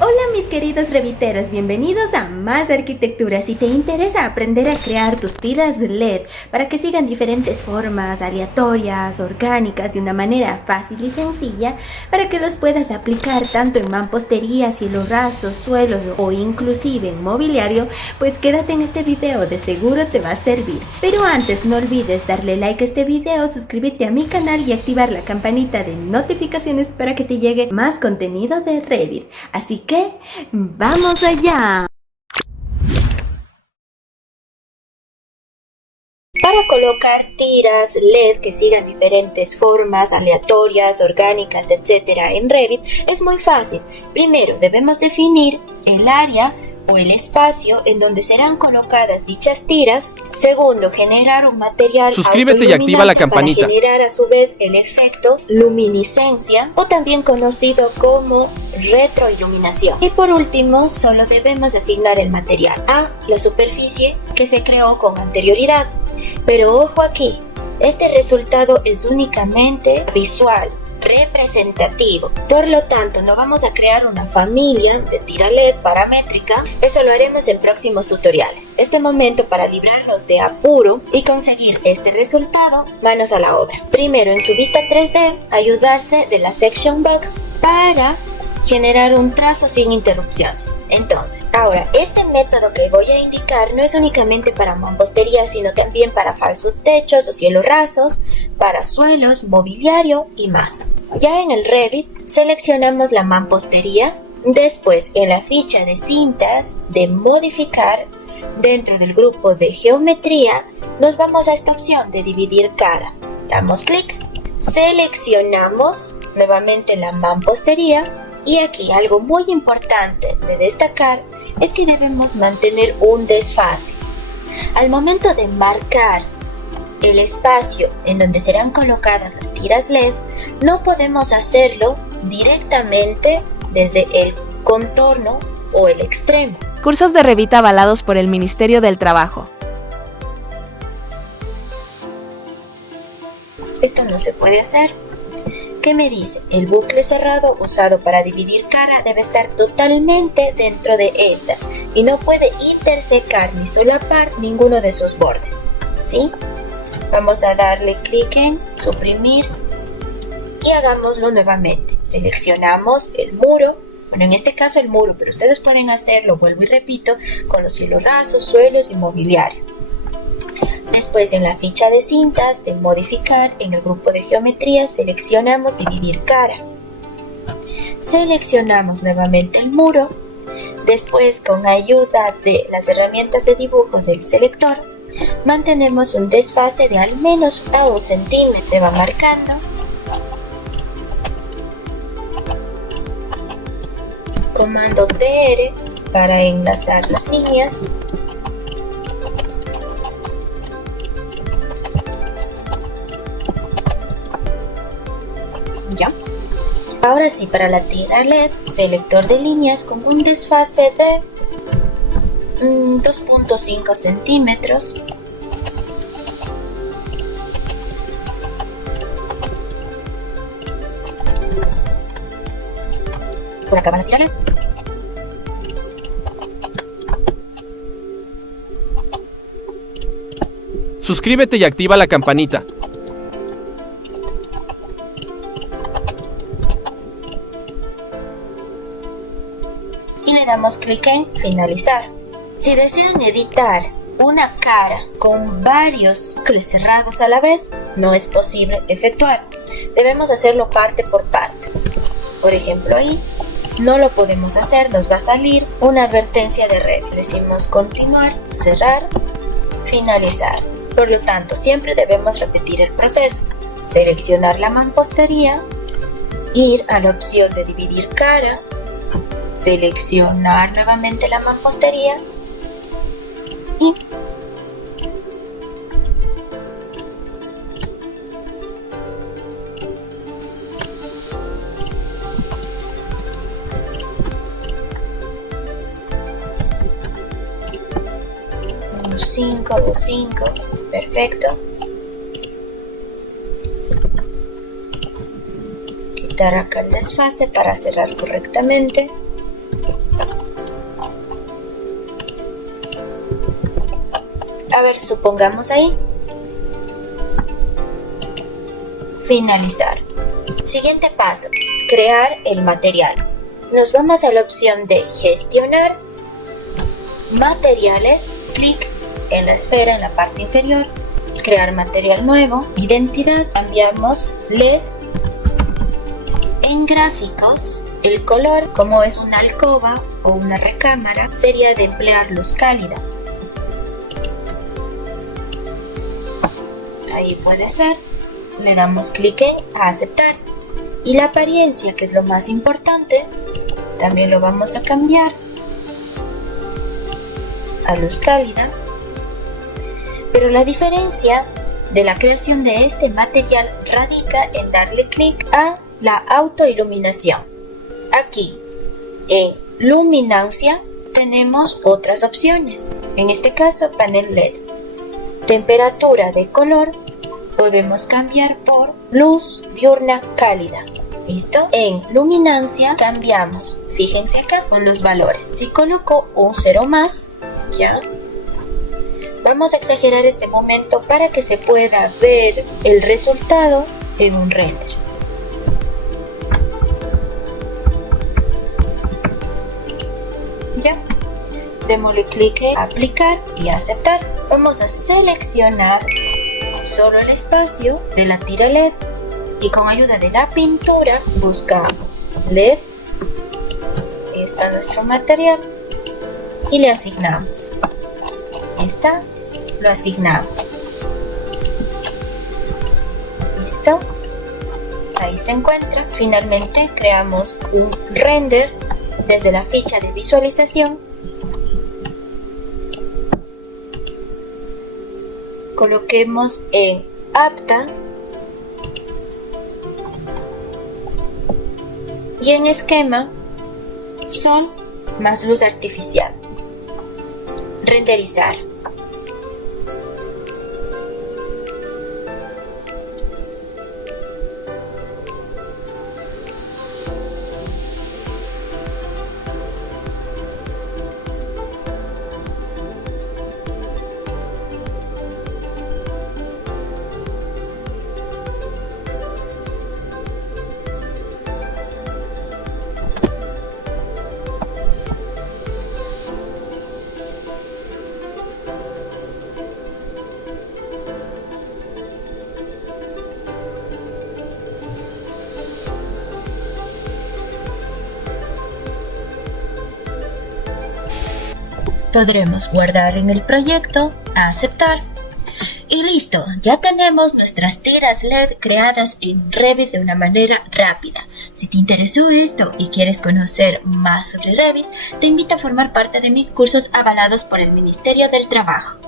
Hola mis queridos reviteros, bienvenidos a Más Arquitectura. Si te interesa aprender a crear tus tiras LED para que sigan diferentes formas aleatorias, orgánicas, de una manera fácil y sencilla, para que los puedas aplicar tanto en mampostería, cielos rasos, suelos o inclusive en mobiliario, pues quédate en este video, de seguro te va a servir. Pero antes no olvides darle like a este video, suscribirte a mi canal y activar la campanita de notificaciones para que te llegue más contenido de Revit. Así que, ¡vamos allá! Para colocar tiras LED que sigan diferentes formas aleatorias, orgánicas, etc. en Revit es muy fácil. Primero debemos definir el área o el espacio en donde serán colocadas dichas tiras. Segundo, generar un material Suscríbete y activa la campanita para generar a su vez el efecto luminiscencia, o también conocido como retroiluminación. Y por último, solo debemos asignar el material a la superficie que se creó con anterioridad. Pero ojo aquí, este resultado es únicamente visual, representativo. Por lo tanto, no vamos a crear una familia de tira LED paramétrica. Eso lo haremos en próximos tutoriales. Este momento, para librarnos de apuro y conseguir este resultado, manos a la obra. Primero, en su vista 3D, ayudarse de la Section Box para generar un trazo sin interrupciones. Entonces, ahora, este método que voy a indicar no es únicamente para mampostería, sino también para falsos techos o cielos rasos, para suelos, mobiliario y más. Ya en el Revit, seleccionamos la mampostería. Después, en la ficha de cintas de modificar, dentro del grupo de geometría, nos vamos a esta opción de dividir cara. Damos clic, seleccionamos nuevamente la mampostería. Y aquí algo muy importante de destacar es que debemos mantener un desfase. Al momento de marcar el espacio en donde serán colocadas las tiras LED, no podemos hacerlo directamente desde el contorno o el extremo. Cursos de Revit avalados por el Ministerio del Trabajo. Esto no se puede hacer. ¿Qué me dice? El bucle cerrado usado para dividir cara debe estar totalmente dentro de esta y no puede intersecar ni solapar ninguno de sus bordes. ¿Sí? Vamos a darle clic en suprimir y hagámoslo nuevamente. Seleccionamos el muro, bueno, en este caso el muro, pero ustedes pueden hacerlo, vuelvo y repito, con los cielos rasos, suelos y mobiliario. Después, en la ficha de cintas de modificar, en el grupo de geometría, seleccionamos dividir cara. Seleccionamos nuevamente el muro. Después, con ayuda de las herramientas de dibujo del selector, mantenemos un desfase de al menos a 1 centímetro. Se va marcando. Comando TR para enlazar las líneas. Ya. Ahora sí, para la tira LED, selector de líneas con un desfase de 2.5 centímetros. Por acá va la tira LED. Suscríbete y activa la campanita. Y le damos clic en finalizar. Si desean editar una cara con varios bucles cerrados a la vez, no es posible efectuar. Debemos hacerlo parte por parte. Por ejemplo, ahí no lo podemos hacer, nos va a salir una advertencia de Revit. Decimos continuar, cerrar, finalizar. Por lo tanto, siempre debemos repetir el proceso. Seleccionar la mampostería, ir a la opción de dividir cara, seleccionar nuevamente la mampostería y unos 5, 2, 5, perfecto. Quitar acá el desfase para cerrar correctamente. A ver, supongamos ahí. Finalizar. Siguiente paso, crear el material. Nos vamos a la opción de gestionar materiales, clic en la esfera en la parte inferior, crear material nuevo, identidad, cambiamos LED, en gráficos el color, como es una alcoba o una recámara, sería de emplear luz cálida. Ahí puede ser, le damos clic en aceptar. Y la apariencia, que es lo más importante, también lo vamos a cambiar a luz cálida. Pero la diferencia de la creación de este material radica en darle clic a la autoiluminación. Aquí en luminancia tenemos otras opciones, en este caso panel LED. Temperatura de color podemos cambiar por luz diurna cálida. ¿Listo? En luminancia cambiamos, fíjense acá con los valores. Si coloco un 0 más, ya. Vamos a exagerar este momento para que se pueda ver el resultado en un render. Ya. Démosle clic en aplicar y aceptar. Vamos a seleccionar solo el espacio de la tira LED y con ayuda de la pintura buscamos LED. Ahí está nuestro material y le asignamos. Ahí está, lo asignamos. Listo. Ahí se encuentra. Finalmente creamos un render desde la ficha de visualización. Coloquemos en apta y en esquema sol más luz artificial. Renderizar. Podremos guardar en el proyecto, aceptar y listo, ya tenemos nuestras tiras LED creadas en Revit de una manera rápida. Si te interesó esto y quieres conocer más sobre Revit, te invito a formar parte de mis cursos avalados por el Ministerio del Trabajo.